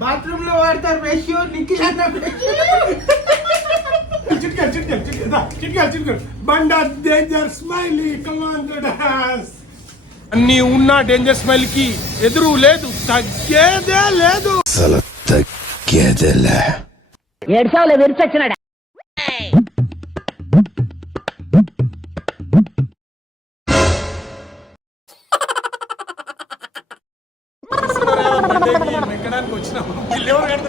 Bathroom లో వాడతారు brush Nikhil అన్న చిట్కాలు బండా డేంజర్ స్మైలీ కమాన్ డాన్స్ అన్ని ఉన్న డేంజర్ స్మైల్ కి ఎదురు లేదు తగ్గేదే లేదు అసలు తగ్గేదేలే ఏడ్చావులే విరిచొచ్చినాడా ఎక్కడానికి వచ్చినాము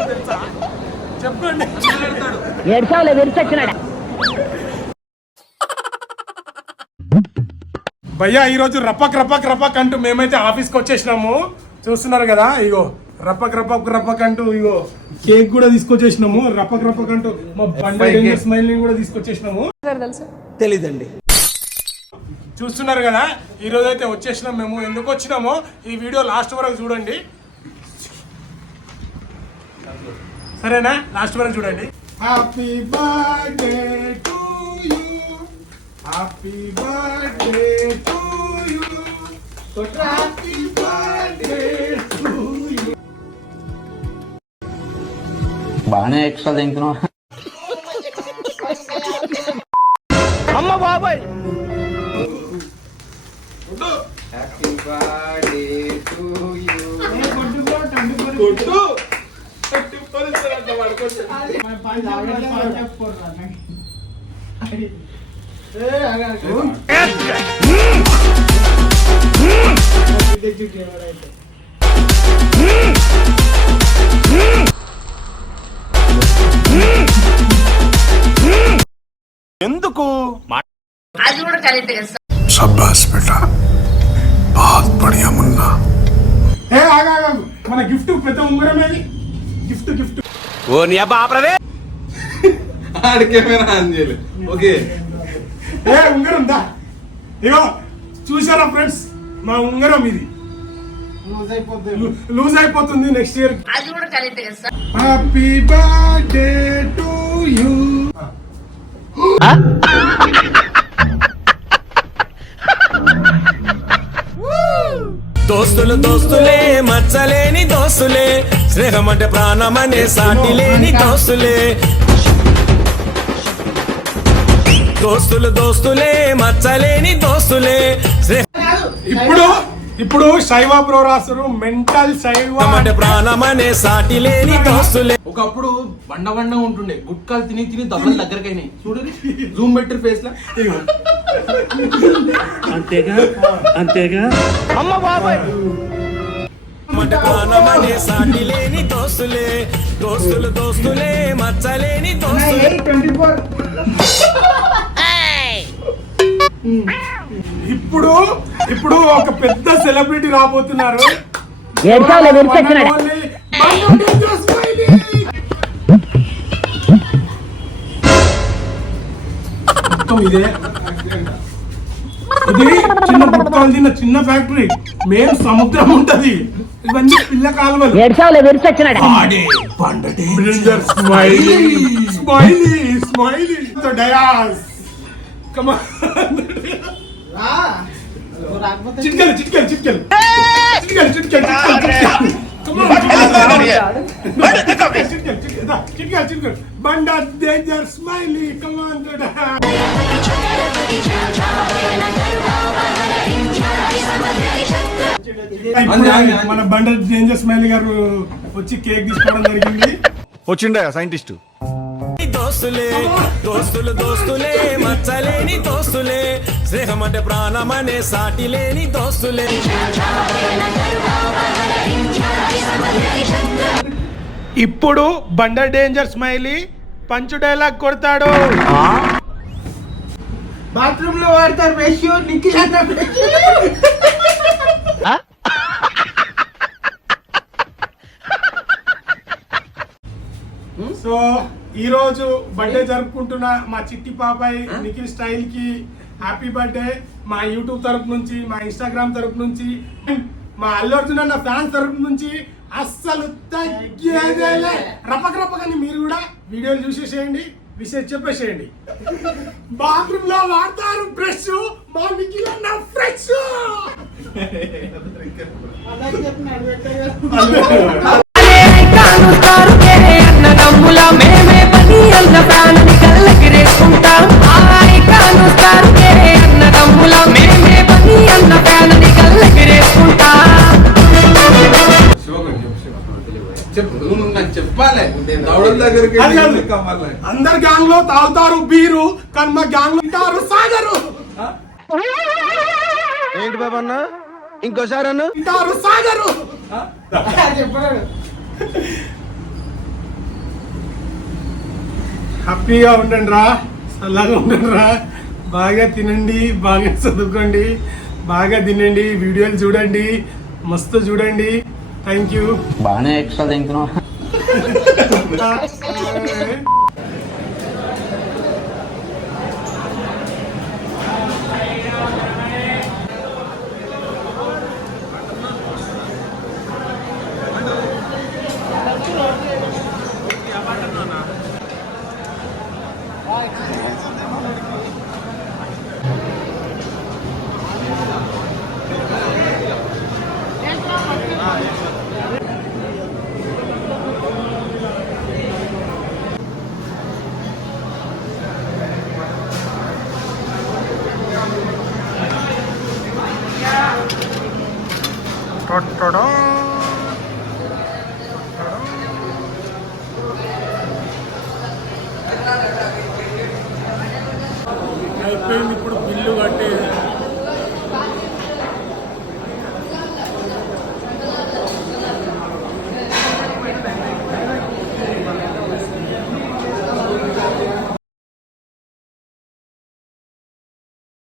తెలుసా చెప్పండి ఏడ్చావులే విరిచొచ్చినాడా భయ్యా ఈరోజు రపక్ అంటూ మేమైతే ఆఫీస్కి వచ్చేసినాము చూస్తున్నారు కదా ఇగో రపక్ అంటూ ఇగో కేక్ కూడా తీసుకొచ్చేసినాము రపక్ అంటూ మా బండి స్మైల్ కూడా తీసుకొచ్చేసినాము తెలీదండి చూస్తున్నారు కదా ఈ రోజు అయితే వచ్చేసినాం మేము ఎందుకు వచ్చినామో ఈ వీడియో లాస్ట్ వరకు చూడండి సరేనా లాస్ట్ వరకు చూడండి happy birthday to you happy birthday to you happy birthday to you బాగానే ఎక్స్ట్రా తింటున్నావు అమ్మ బాబాయ్ హ్యాపీ బర్త్డే టు యు కొట్టు ఎందుకు शाबाश बेटा बहुत बढ़िया मुन्ना మన గిఫ్ట్ పెద్ద ఉంగరం ఏది గిఫ్ట్ ఓ నీ అబ్బా ఆపరవే ఆడికేమైనా ఆన్ చేయలే ఓకే ఉంగరం దా ఇగో చూసారా ఫ్రెండ్స్ మా ఉంగరం ఇది లూజ్ అయిపోతుంది next year happy birthday to you దోస్తులు దోస్తులే మచ్చలేని దోస్తులే స్నేహం అంటే ప్రాణమనే సాటి లేని దోస్తులే దోస్తులు దోస్తులే మచ్చలేని దోస్తులే ఇప్పుడు శైవ బ్రో రాస్తారు మెంటల్ శైవ అంటే ప్రాణమనే సాటి లేని దోస్తులే ఒకప్పుడు బండ ఉంటుండే గుట్కాలు తిని దబ్బలు దగ్గరకైనాయి చూడు జూమ్ బెటర్ ఫేస్ లా అంతేగా అమ్మ బాబాయ్ అంటే ప్రాణమనే సాటి లేని దోస్తులే దోస్తులు దోస్తులే మచ్చలేని దోస్తులే ఇప్పుడు ఒక పెద్ద సెలబ్రిటీ రాబోతున్నారు ఏడ్చావులే విరిచొచ్చినాడా ఇదే ఇది చిన్న గుట్కాలు తిన్న చిన్న ఫ్యాక్టరీ మెయిన్ సముద్రం ఉంటది ఇవన్నీ పిల్ల కాలువలు ఏడ్చావులే విరిచొచ్చినాడా డేంజర్ స్మైలీ డయాస్ కమా చిట్కెలు బండా డేంజర్ స్మైలీ కమాన్ మన బండా డేంజర్ స్మైలీ గారు వచ్చి కేక్ తీసుకోవడం జరిగింది వచ్చిండే సైంటిస్ట్ దోస్తులే దోస్తులు దోస్తులే మచ్చలేని దోస్తులే స్నేహం అంటే ప్రాణమనే సాటి లేని దోస్తులే ఇప్పుడు బండ డేంజర్ స్మైలీ పంచు డైలాగ్ కొడతాడు బాత్రూమ్ లో వాడతారు బ్రష్ నిఖిల్ అన్న సో ఈ రోజు బర్త్డే జరుపుకుంటున్న మా చిట్టి పాపాయ్ నిఖిల్ స్టైల్ కి హ్యాపీ బర్త్డే మా యూట్యూబ్ తరపు నుంచి మా ఇన్స్టాగ్రామ్ తరపు నుంచి మా అల్లు అర్జున్ అన్న ఫ్యాన్స్ తరపు నుంచి అస్సలు తగ్గేదేలే రపకని మీరు కూడా వీడియోలు చూసేసేయండి విషయం చెప్పేసేయండి బాత్రూమ్ లో వాడతారు బ్రష్ మా నిఖిల్ అన్న ఫ్రెష్ చెప్పు నువ్వు నాకు చెప్పాలి దవడల దగ్గరికి అది కాదు. వెళ్ళి కావాలి. అందరు గ్యాంగ్ లో తాగుతారు బీరు కానీ మా గ్యాంగ్ లో తింటారు సాగరు ఏంటి బాబా అన్న ఇంకోసారి అన్న తింటారు సాగరు చెప్పాడు హ్యాపీగా ఉండండి రా, చల్లగా ఉండండి రా, బాగా తినండి, బాగా చదువుకోండి, బాగా తినండి, వీడియోలు చూడండి, మస్తు చూడండి. Thank you. బాగానే ఎక్స్ట్రా తింటున్నావు. Ta-da!